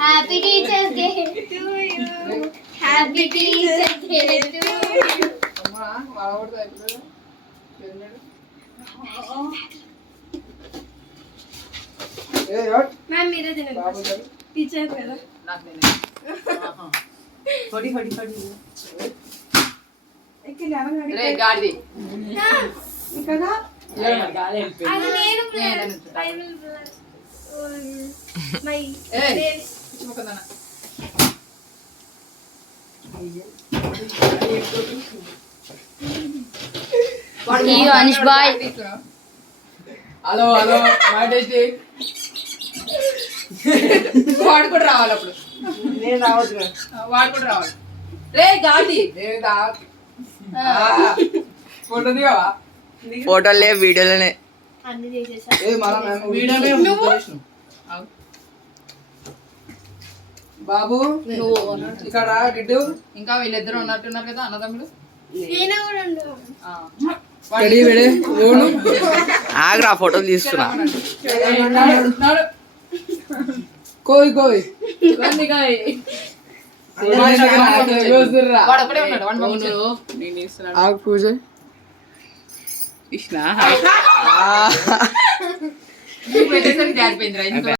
Happy teachers day to you happy teachers day to you అమ్మా వాడవడదా ఇప్పుడు చెన్నడు ఏ hot ma'am మీరే తినండి బాబు గారు టీచర్ కదా నాకు నేను ఫడి ఎక్కి అనగాడి రే గాడిది ఇక్కడ అది నేను ఫైనల్ మై ఏయ్ చిమకదనా ఇయ్యో అనిష్ బాయ్ హలో మై టేస్టీ వాడు కూడా రావాలి అప్పుడు నేను రావద్దు వాడు కూడా రావాలి రే గాడిది నేను దా ఫోటో దిగావా ఫోటోలే వీడియోలోనే అన్ని చేసేసా ఏ మన వీడియోనే బాబు ఇక్కడ గిడ్డు ఇంకా వీళ్ళిద్దరు ఉన్నట్టున్నారు కదా అన్నదమ్ములు నేను కూడా ఉండు రెడీ రెడీ ఓను ఆగ్రా ఫోటోలు తీస్తున్నా కోయ్ కోయ్ వాడు ఒకడే ఉన్నాడు వాడిని పంపించు. ఆగు పూజ నీకు పెట్టేసరికి జారిపోయిందిరా ఎందుకు